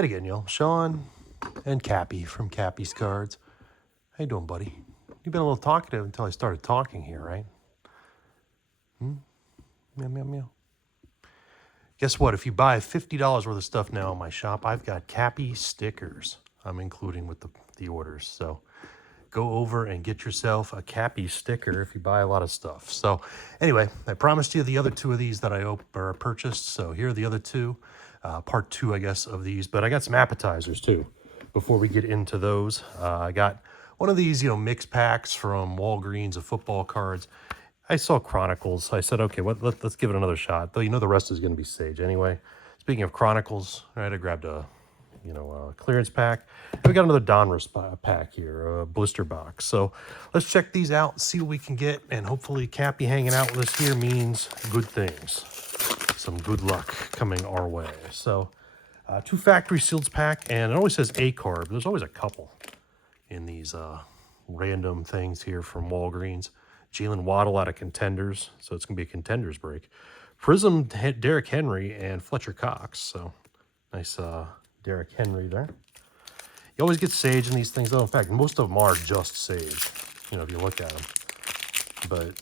Howdy again, y'all. Sean and Kappi from KappisCards. How you doing, buddy? You've been a little talkative until I started talking here, right? Meow, meow, meow. Guess what? If you buy $50 worth of stuff now in my shop, I've got Kappi stickers I'm including with the orders. So go over and get yourself a Kappi sticker if you buy a lot of stuff. So anyway, I promised you the other two of these that I purchased. So here are the other two, part two, I guess, of these. But I got some appetizers too before we get into those. I got one of these, mix packs from Walgreens of football cards. I saw Chronicles. I said, okay, let's give it another shot. Though the rest is going to be Sage anyway. Speaking of Chronicles, right, I grabbed a clearance pack. And we got another Donruss pack here, a blister box. So let's check these out, see what we can get, and hopefully Kappi hanging out with us here means good things. Some good luck coming our way. So 2 factory seals pack, and it always says A card, but there's always a couple in these random things here from Walgreens. Jalen Waddle out of Contenders, so it's going to be a Contenders break. Prism, Derrick Henry, and Fletcher Cox. So nice Derrick Henry there. You always get Sage in these things, though. In fact, most of them are just Sage, if you look at them. But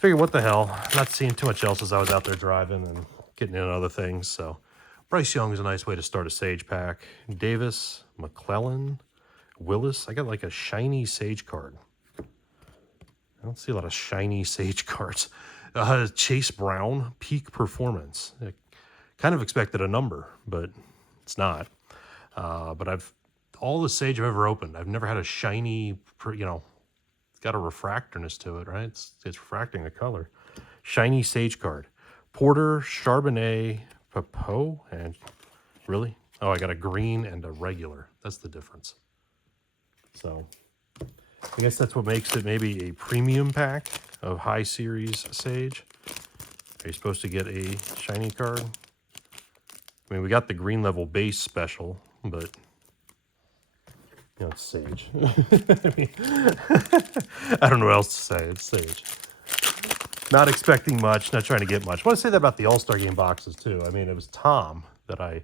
figure, what the hell? Not seeing too much else as I was out there driving and getting in other things. So Bryce Young is a nice way to start a Sage pack. Davis, McClellan, Willis. I got like a shiny Sage card. I don't see a lot of shiny Sage cards. Chase Brown, peak performance. I kind of expected a number, but it's not. But all the Sage I've ever opened, I've never had a shiny, it's got a refractorness to it, right? It's refracting the color. Shiny Sage card. Porter, Charbonnet, Papeau, and really? Oh, I got a green and a regular. That's the difference. So I guess that's what makes it maybe a premium pack of high series Sage. Are you supposed to get a shiny card? I mean, we got the green level base special, but it's Sage. I don't know what else to say. It's Sage. Not expecting much, not trying to get much. I want to say that about the All-Star Game boxes too. I mean, it was Tom that I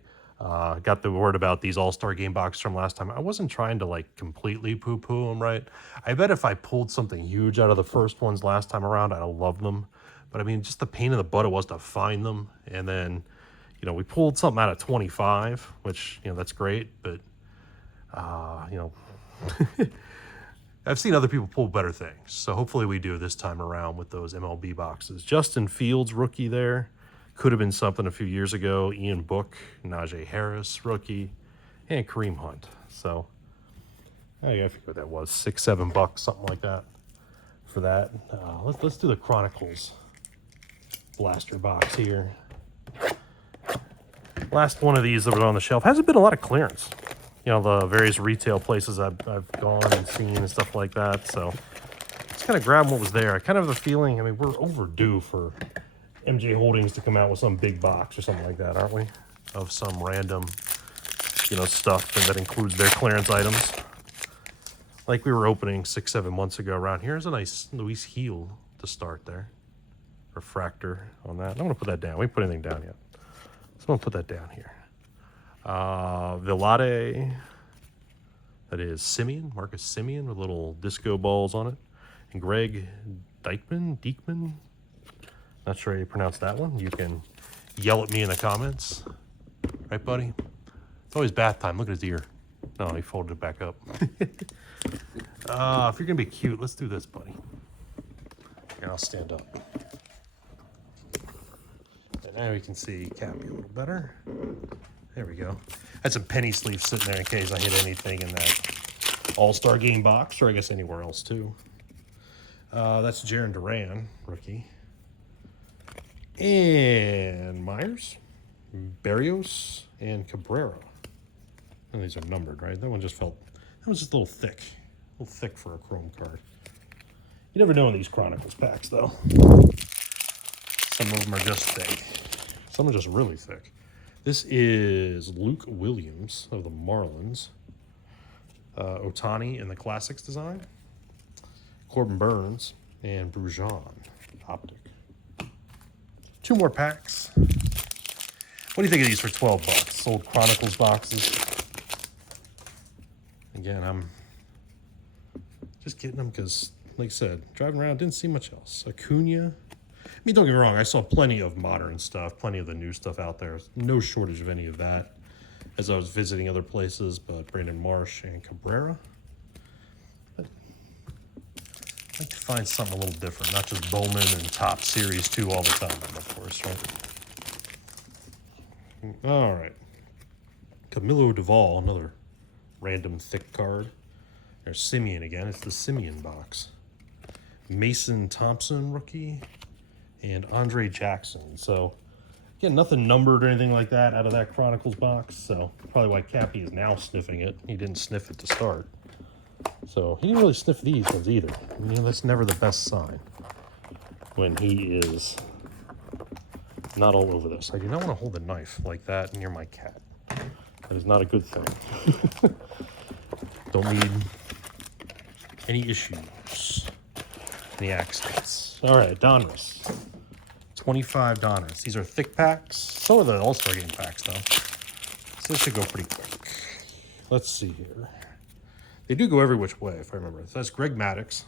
got the word about these All-Star Game boxes from last time. I wasn't trying to completely poo-poo them, right? I bet if I pulled something huge out of the first ones last time around, I'd have loved them. But I mean, just the pain in the butt it was to find them. And then, we pulled something out of 25, which, that's great. But, I've seen other people pull better things. So hopefully we do this time around with those MLB boxes. Justin Fields, rookie there. Could have been something a few years ago. Ian Book, Najee Harris, rookie, and Kareem Hunt. So I forget what that was, $6-7, something like that for that. Let's do the Chronicles blaster box here. Last one of these that was on the shelf. Hasn't been a lot of clearance. The various retail places I've gone and seen and stuff like that. So just kind of grab what was there. I kind of have a feeling, we're overdue for MJ Holdings to come out with some big box or something like that, aren't we? Of some random, stuff that includes their clearance items. Like we were opening 6-7 months ago around here. Here's a nice Luis Heel to start there. Refractor on that. I'm going to put that down. We haven't put anything down yet. So I'm going to put that down here. Villade. That is Simeon. Marcus Simeon with little disco balls on it. And Greg Deichmann. Not sure how you pronounce that one. You can yell at me in the comments. Right, buddy? It's always bath time. Look at his ear. No, he folded it back up. If you're going to be cute, let's do this, buddy. Here, I'll stand up. And now we can see Kappi a little better. There we go. Had some penny sleeves sitting there in case I hit anything in that All-Star Game box, or I guess anywhere else, too. That's Jaron Duran, rookie. And Myers, Berrios, and Cabrera. And these are numbered, right? That was just a little thick. A little thick for a chrome card. You never know in these Chronicles packs, though. Some of them are just thick. Some are just really thick. This is Luke Williams of the Marlins. Otani in the Classics design. Corbin Burns and Brujan Optic. 2 more packs. What do you think of these for 12 bucks? Sold Chronicles boxes. Again, I'm just getting them because, like I said, driving around, didn't see much else. Acuna. I mean, don't get me wrong, I saw plenty of modern stuff, plenty of the new stuff out there. No shortage of any of that as I was visiting other places, but Brandon Marsh and Cabrera. I'd like to find something a little different, not just Bowman and Top Series 2 all the time, of course, right? All right. Camilo Duvall, another random thick card. There's Simeon again. It's the Simeon box. Mason Thompson, rookie. And Andre Jackson. So, again, nothing numbered or anything like that out of that Chronicles box. So, probably why Kappi is now sniffing it. He didn't sniff it to start. So, he didn't really sniff these ones either. I mean, that's never the best sign when he is not all over this. I do not want to hold a knife like that near my cat. That is not a good thing. Don't need any issues, any accidents. All right, Donruss. 25 Donruss. These are thick packs. So are the All-Star Game packs, though. So this should go pretty quick. Let's see here. They do go every which way, if I remember. So that's Greg Maddux.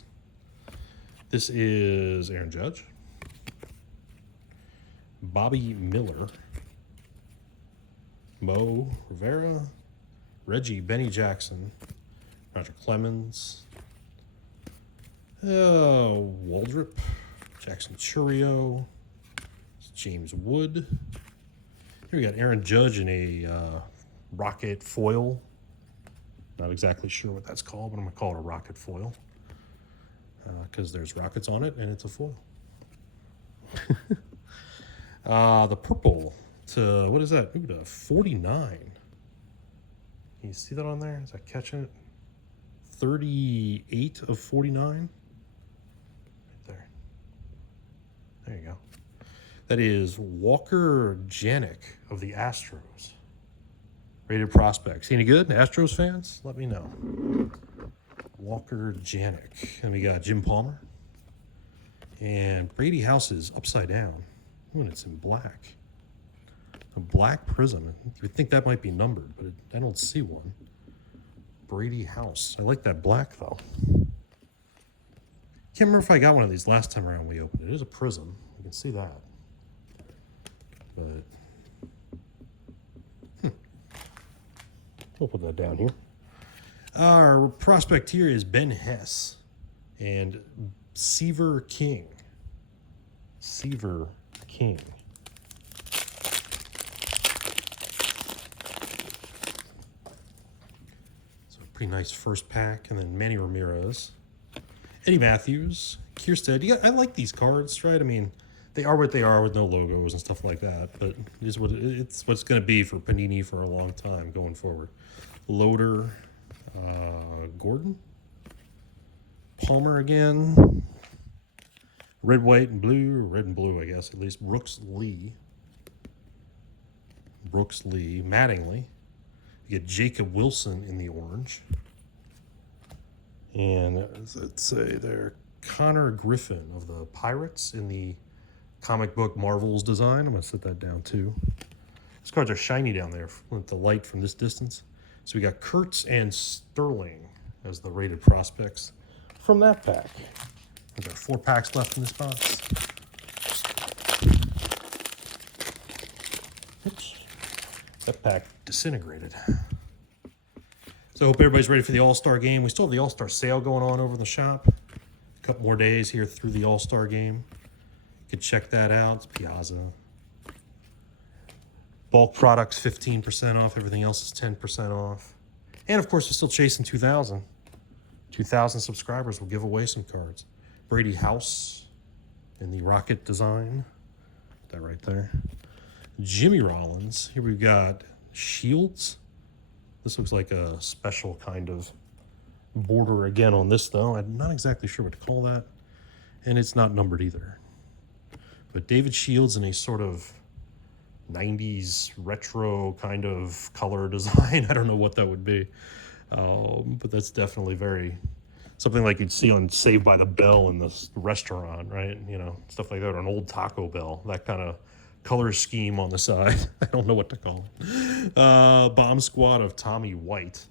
This is Aaron Judge. Bobby Miller. Mo Rivera. Reggie Benny Jackson. Roger Clemens. Waldrop. Jackson Churio. James Wood. Here we got Aaron Judge in a rocket foil. Not exactly sure what that's called, but I'm going to call it a rocket foil. Because there's rockets on it and it's a foil. The purple to, what is that? Ooh, to 49. Can you see that on there? Is that catching it? 38 of 49. Right there. There you go. That is Walker Janik of the Astros. Rated prospects. Any good? Astros fans? Let me know. Walker Janik. And we got Jim Palmer. And Brady House is upside down. Ooh, and it's in black. A black prism. You would think that might be numbered, but I don't see one. Brady House. I like that black, though. Can't remember if I got one of these last time around we opened it. It is a prism. You can see that. But we'll put that down here. Our prospect here is Ben Hess and Seaver King. Seaver King. So a pretty nice first pack. And then Manny Ramirez. Eddie Matthews. Kierstead. I like these cards, right? I mean, they are what they are with no logos and stuff like that. But it is what it's what's going to be for Panini for a long time going forward. Loader. Gordon. Palmer again. Red, white, and blue. Or red and blue, I guess, at least. Brooks Lee. Mattingly. You get Jacob Wilson in the orange. And let's say there, Connor Griffin of the Pirates in the comic book Marvels design. I'm going to set that down too. These cards are shiny down there with the light from this distance. So we got Kurtz and Sterling as the rated prospects from that pack. There's our 4 packs left in this box. Oops. That pack disintegrated. So I hope everybody's ready for the All-Star game. We still have the All-Star sale going on over in the shop. A couple more days here through the All-Star game. You can check that out. It's Piazza. Bulk products 15% off. Everything else is 10% off. And of course, we're still chasing 2,000. 2,000 subscribers will give away some cards. Brady House in the rocket design. That right there. Jimmy Rollins. Here we've got Shields. This looks like a special kind of border again on this, though. I'm not exactly sure what to call that. And it's not numbered either. But David Shields in a sort of 90s retro kind of color design. I don't know what that would be. But that's definitely something like you'd see on Saved by the Bell in this restaurant, right? You know, stuff like that, or an old Taco Bell, that kind of color scheme on the side. I don't know what to call it. Bomb squad of Tommy White,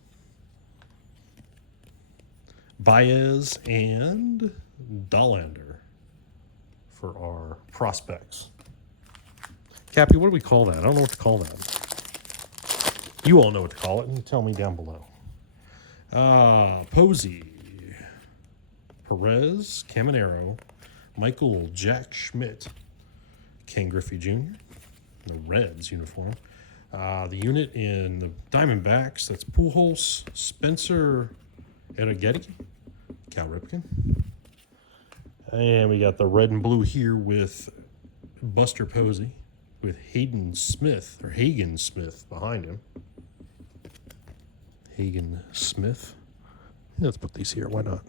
Baez, and Dollander for our prospects. Kappi, what do we call that? I don't know what to call that. You all know what to call it, and tell me down below. Posey, Perez, Caminero, Michael Jack Schmidt, Ken Griffey Jr., the Reds uniform. The unit in the Diamondbacks, that's Pujols, Spencer Arrighetti, Cal Ripken. And we got the red and blue here with Buster Posey, with Hagen Smith behind him. Hagen Smith. Let's put these here, why not?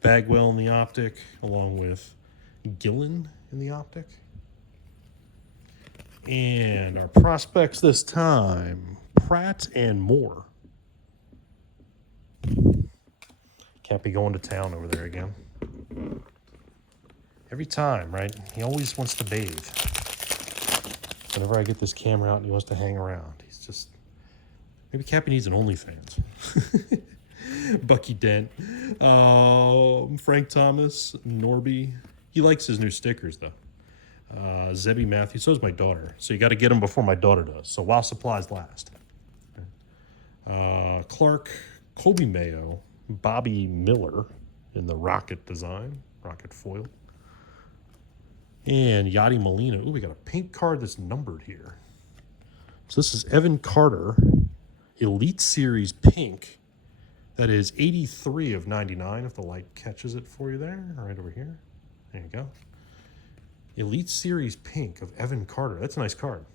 Bagwell in the optic, along with Gillen in the optic. And our prospects this time, Pratt and Moore. Kappi going to town over there again. Every time, right? He always wants to bathe. Whenever I get this camera out and he wants to hang around, he's just... Maybe Kappi needs an OnlyFans. Bucky Dent. Frank Thomas. Norby. He likes his new stickers, though. Zebby Matthews. So is my daughter. So you got to get them before my daughter does. So while supplies last. Clark. Kobe Mayo. Bobby Miller in the Rocket design. Rocket foil. And Yadi Molina. Ooh, we got a pink card that's numbered here. So this is Evan Carter. Elite Series pink. That is 83 of 99 if the light catches it for you there. Right over here. There you go. Elite Series pink of Evan Carter. That's a nice card.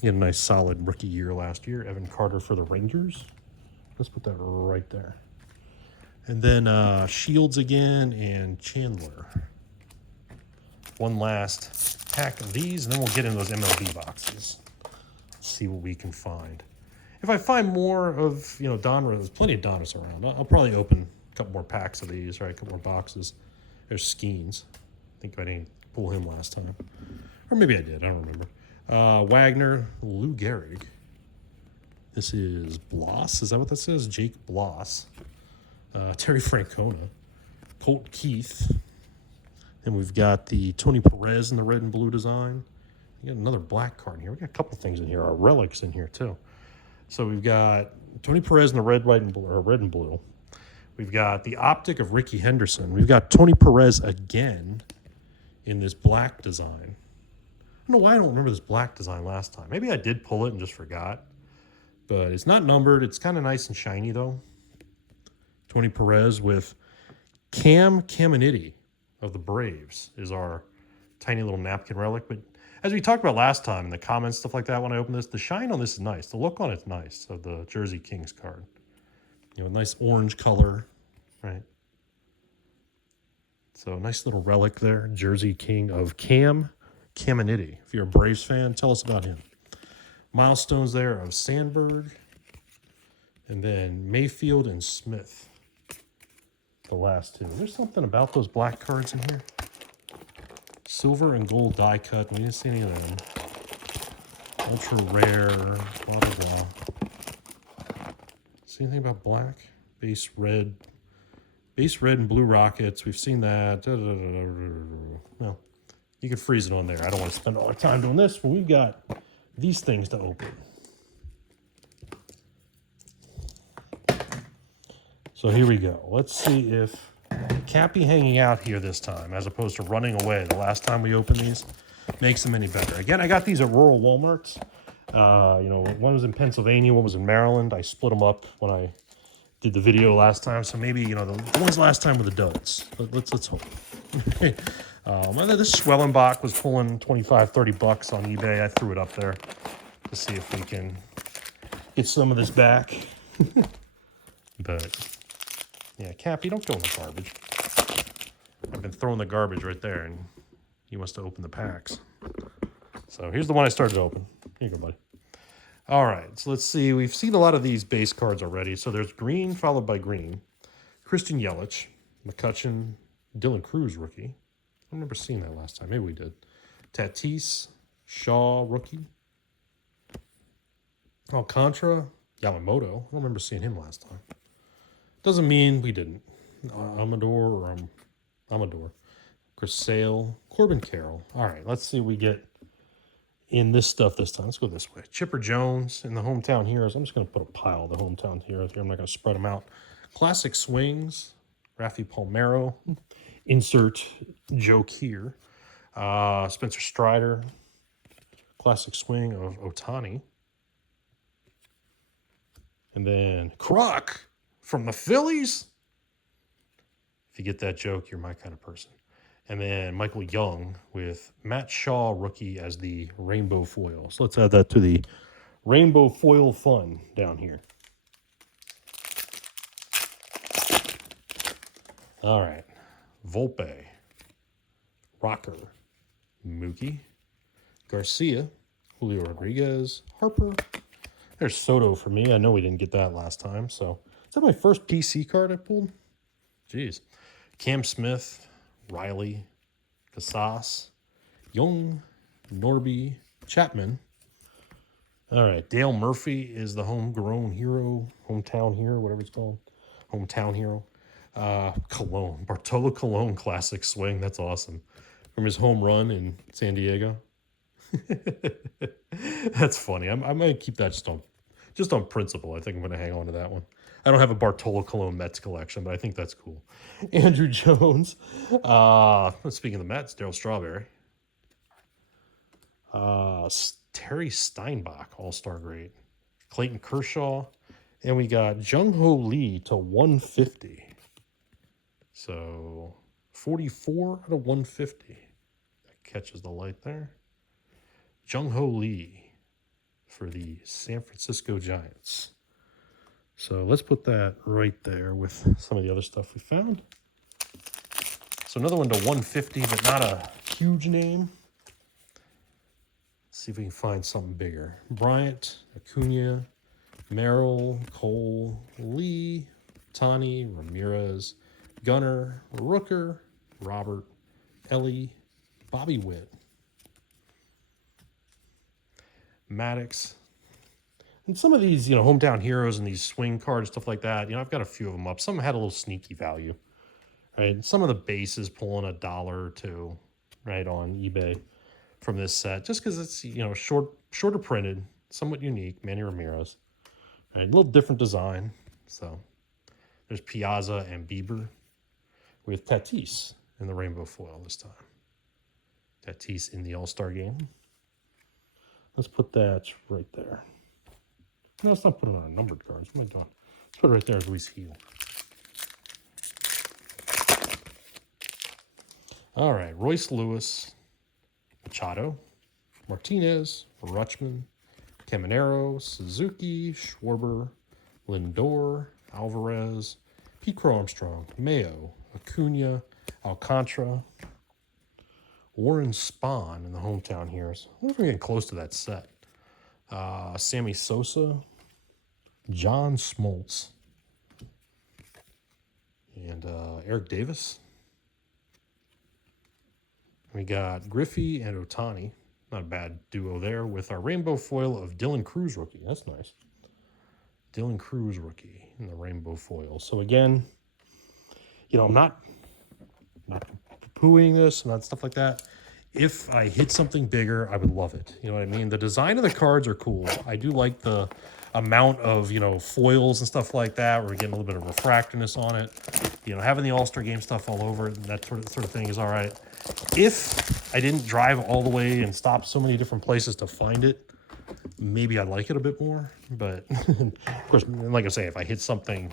He had a nice solid rookie year last year. Evan Carter for the Rangers. Let's put that right there. And then Shields again and Chandler. One last pack of these, and then we'll get in those MLB boxes. See what we can find. If I find more of, Donruss, there's plenty of Donruss around. I'll probably open a couple more packs of these, right? A couple more boxes. There's Skeens. I think I didn't pull him last time. Or maybe I did. I don't remember. Wagner, Lou Gehrig. This is Bloss. Is that what that says? Jake Bloss. Terry Francona. Colt Keith. And we've got the Tony Perez in the red and blue design. We got another black card in here. We got a couple things in here. Our relics in here, too. So we've got Tony Perez in the red, white, and blue, or red and blue. We've got the optic of Ricky Henderson. We've got Tony Perez again in this black design. I don't know why I don't remember this black design last time. Maybe I did pull it and just forgot. But it's not numbered. It's kind of nice and shiny, though. Tony Perez with Cam Caminiti of the Braves is our tiny little napkin relic. But as we talked about last time in the comments, stuff like that, when I open this, the shine on this is nice. The look on it's nice of the Jersey Kings card. Nice orange color, right? So nice little relic there. Jersey King of Cam Caminiti. If you're a Braves fan, tell us about him. Milestones there of Sandberg. And then Mayfield and Smith. The last two. There's something about those black cards in here. Silver and gold die cut. We didn't see any of them. Ultra rare. Blah, blah, blah. See anything about black? Base red. Base red and blue Rockets. We've seen that. No. You can freeze it on there. I don't want to spend all our time doing this, but we've got these things to open. So here we go. Let's see if Kappi hanging out here this time, as opposed to running away the last time we opened these, makes them any better. Again, I got these at rural Walmarts. One was in Pennsylvania, one was in Maryland. I split them up when I did the video last time. So maybe, the ones last time were the duds. Let's hope. This Swellenbach was pulling $25-30 on eBay. I threw it up there to see if we can get some of this back. But, yeah, Kappi, don't go in the garbage. I've been throwing the garbage right there, and he wants to open the packs. So here's the one I started to open. Here you go, buddy. All right, so let's see. We've seen a lot of these base cards already. So there's green followed by green. Christian Yelich, McCutchen, Dylan Cruz rookie. I remember seeing that last time. Maybe we did. Tatis, Shaw, rookie. Alcantara, Yamamoto. I don't remember seeing him last time. Doesn't mean we didn't. Amador, Amador. Chris Sale, Corbin Carroll. All right, let's see what we get in this stuff this time. Let's go this way. Chipper Jones in the Hometown Heroes. I'm just going to put a pile of the Hometown Heroes here. I'm not going to spread them out. Classic Swings, Rafi Palmeiro. Insert joke here. Spencer Strider. Classic Swing of Ohtani. And then Croc from the Phillies. If you get that joke, you're my kind of person. And then Michael Young with Matt Shaw, rookie, as the rainbow foil. So let's add that to the rainbow foil fun down here. All right. Volpe, Rocker, Mookie, Garcia, Julio Rodriguez, Harper. There's Soto for me. I know we didn't get that last time. So is that my first PC card I pulled? Jeez. Cam Smith, Riley, Casas, Young, Norby, Chapman. All right. Dale Murphy is the homegrown hero, hometown hero, whatever it's called. Hometown hero. Colon. Bartolo Colon classic swing. That's awesome. From his home run in San Diego. That's funny. I might keep that just on principle. I think I'm going to hang on to that one. I don't have a Bartolo Colon Mets collection, but I think that's cool. Andrew Jones. Speaking of the Mets, Darryl Strawberry. Terry Steinbach, all-star great. Clayton Kershaw. And we got Jung-Ho Lee to 150. So 44 out of 150. That catches the light there. Jung-Ho Lee for the San Francisco Giants. So let's put that right there with some of the other stuff we found. So another one to 150, but not a huge name. Let's see if we can find something bigger. Bryant, Acuna, Merrill, Cole, Lee, Tani, Ramirez, Gunnar, Rooker, Robert, Ellie, Bobby Witt, Maddox. And some of these, hometown heroes and these swing cards, stuff like that, I've got a few of them up. Some had a little sneaky value, right? Some of the bases pulling $1 or $2, right, on eBay from this set, just because it's, shorter printed, somewhat unique. Manny Ramirez, right? A little different design. So there's Piazza and Bieber with Tatis in the rainbow foil this time. Tatis in the All-Star game. Let's put that right there. No, let's not put it on our numbered cards. What am I doing? Let's put it right there as Luis Gil. All right. Royce Lewis, Machado, Martinez, Rutschman, Caminero, Suzuki, Schwarber, Lindor, Alvarez, Pete Crow Armstrong, Mayo, Acuna, Alcantara, Warren Spahn in the hometown heroes. I wonder if we're getting close to that set. Sammy Sosa, John Smoltz, and Eric Davis. We got Griffey and Ohtani. Not a bad duo there with our rainbow foil of Dylan Cruz rookie. That's nice. Dylan Cruz rookie in the rainbow foil. So again, I'm not poo-pooing this and stuff like that. If I hit something bigger, I would love it. You know what I mean? The design of the cards are cool. I do like the amount of, foils and stuff like that. We're getting a little bit of refractiveness on it. Having the All-Star Game stuff all over it, and that sort of thing is all right. If I didn't drive all the way and stop so many different places to find it, maybe I'd like it a bit more. But, of course, like I say, if I hit something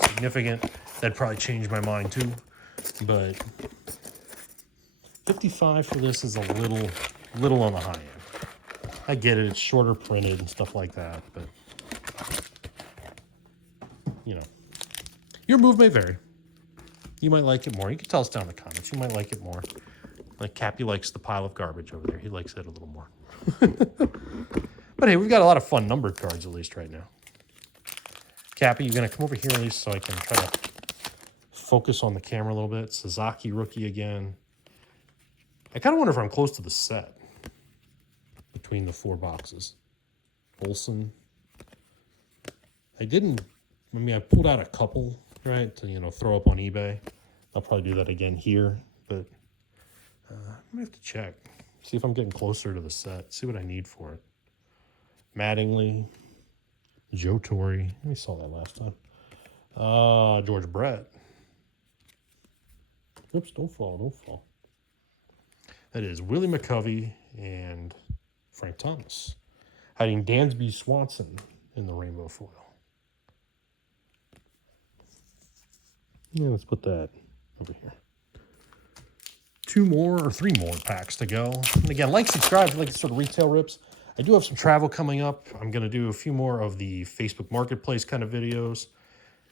significant, that'd probably change my mind too. But 55 for this is a little on the high end. I get it. It's shorter printed and stuff like that. But, your move may vary. You might like it more. You can tell us down in the comments. You might like it more. Like Kappi likes the pile of garbage over there. He likes it a little more. But hey, we've got a lot of fun numbered cards at least right now. Kappi, you're going to come over here at least so I can try to focus on the camera a little bit. Sasaki rookie again. I kind of wonder if I'm close to the set between the 4 boxes. Olsen. I pulled out a couple, right, to, throw up on eBay. I'll probably do that again here, but I'm going to have to check. See if I'm getting closer to the set. See what I need for it. Mattingly. Joe Torre. We saw that last time. George Brett. Oops, don't fall. That is Willie McCovey and Frank Thomas. Hiding Dansby Swanson in the rainbow foil. Yeah, let's put that over here. 3 more packs to go. And again, like, subscribe, like sort of retail rips. I do have some travel coming up. I'm going to do a few more of the Facebook Marketplace kind of videos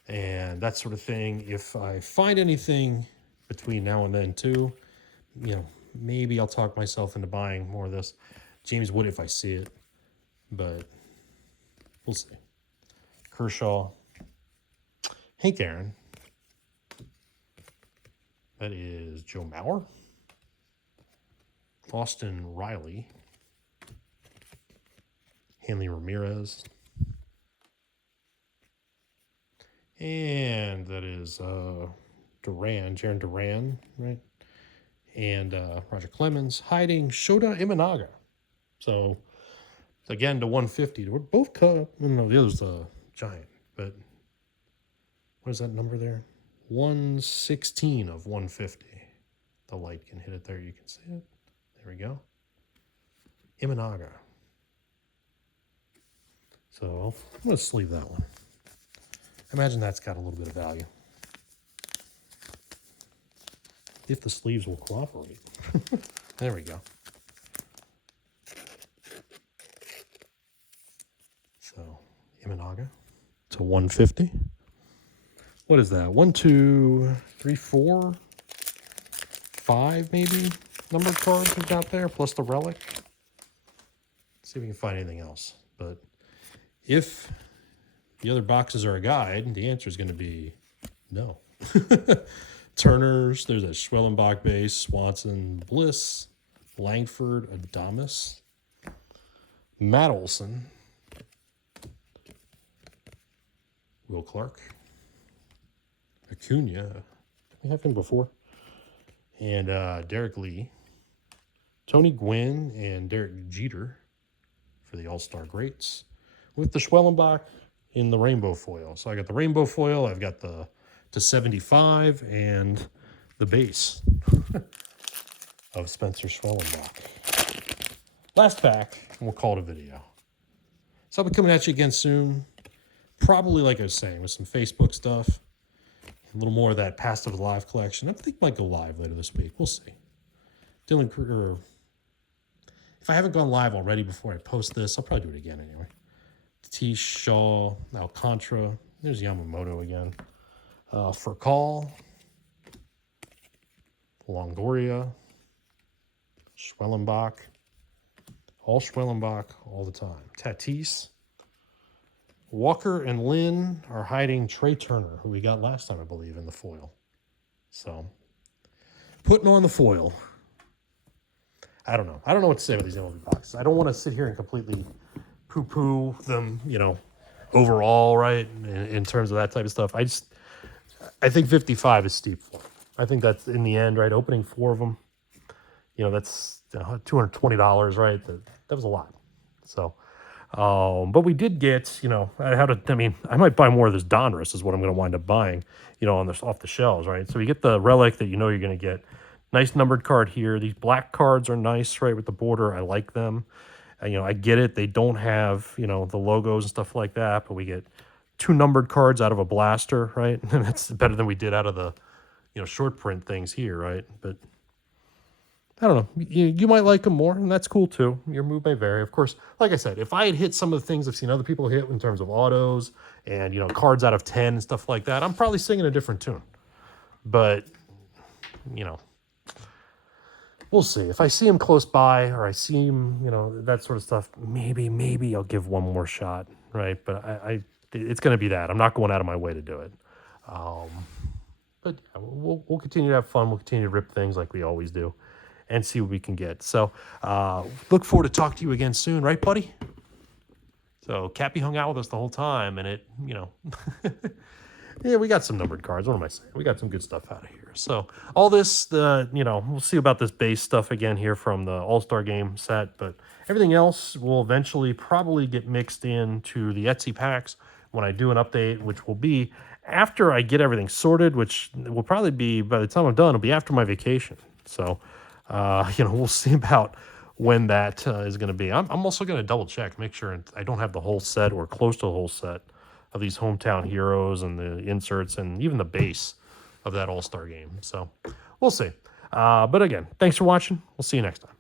and that sort of thing. If I find anything between now and then too, maybe I'll talk myself into buying more of this. James Wood if I see it, but we'll see. Kershaw. Hank Aaron. That is Joe Mauer. Austin Riley. Hanley Ramirez. And that is Jaron Duran, right? And Roger Clemens. Hiding Shota Imanaga. So, again, to 150. We're both cut. No, the other's a Giant. But what is that number there? 116 of 150. The light can hit it there. You can see it. There we go. Imanaga. So I'm going to sleeve that one. Imagine that's got a little bit of value. If the sleeves will cooperate. There we go. So Imanaga to 150. What is that? 1, 2, 3, 4, 5 maybe numbered cards we've got there, plus the relic. Let's see if we can find anything else. But if the other boxes are a guide, the answer is going to be no. Turner's, there's a Schwellenbach base, Swanson, Bliss, Langford, Adames, Matt Olson, Will Clark, Acuna, did we have him before? And Derek Lee, Tony Gwynn, and Derek Jeter for the All-Star Greats, with the Schwellenbach in the rainbow foil. So I got the rainbow foil, I've got the to 75, and the base of Spencer Schwellenbach. Last pack, and we'll call it a video. So I'll be coming at you again soon. Probably, like I was saying, with some Facebook stuff. A little more of that Past of the Live collection. I think might go live later this week. We'll see. Dylan Kruger. If I haven't gone live already before I post this, I'll probably do it again anyway. T. Shaw, Alcantara. There's Yamamoto again. Furcal. Longoria. Schwellenbach. All Schwellenbach all the time. Tatis. Walker and Lynn are hiding Trey Turner, who we got last time, I believe, in the foil. So, putting on the foil. I don't know. I don't know what to say about these MLB boxes. I don't want to sit here and completely poo-poo them, overall, right, in terms of that type of stuff. I think 55 is steep for them. I think that's, in the end, right, opening 4 of them, that's $220, right? That was a lot. So, but we did get, I might buy more of this Donruss is what I'm going to wind up buying, on this off the shelves, right? So you get the relic that you're going to get. Nice numbered card here. These black cards are nice, right, with the border. I like them. I get it. They don't have, the logos and stuff like that, but we get 2 numbered cards out of a blaster, right? And that's better than we did out of the, short print things here, right? But I don't know. You might like them more, and that's cool too. Your mood may vary. Of course, like I said, if I had hit some of the things I've seen other people hit in terms of autos and, cards out of 10 and stuff like that, I'm probably singing a different tune. But, we'll see. If I see him close by or I see him, that sort of stuff, maybe I'll give one more shot, right? But it's going to be that. I'm not going out of my way to do it. But we'll continue to have fun. We'll continue to rip things like we always do. and see what we can get. So look forward to talking to you again soon, right, buddy? So Kappi hung out with us the whole time, and it, you know, yeah, we got some numbered cards. What am I saying? We got some good stuff out of here. So all this, you know, we'll see about this base stuff again here from the All-Star Game set, but everything else will eventually probably get mixed into the Etsy packs when I do an update, which will be after I get everything sorted, which will probably be, by the time I'm done, it'll be after my vacation. So, you know, we'll see about when that is going to be. I'm also going to double check, make sure I don't have the whole set or close to the whole set of these hometown heroes and the inserts and even the base of that All-Star Game. So we'll see. But again, thanks for watching. We'll see you next time.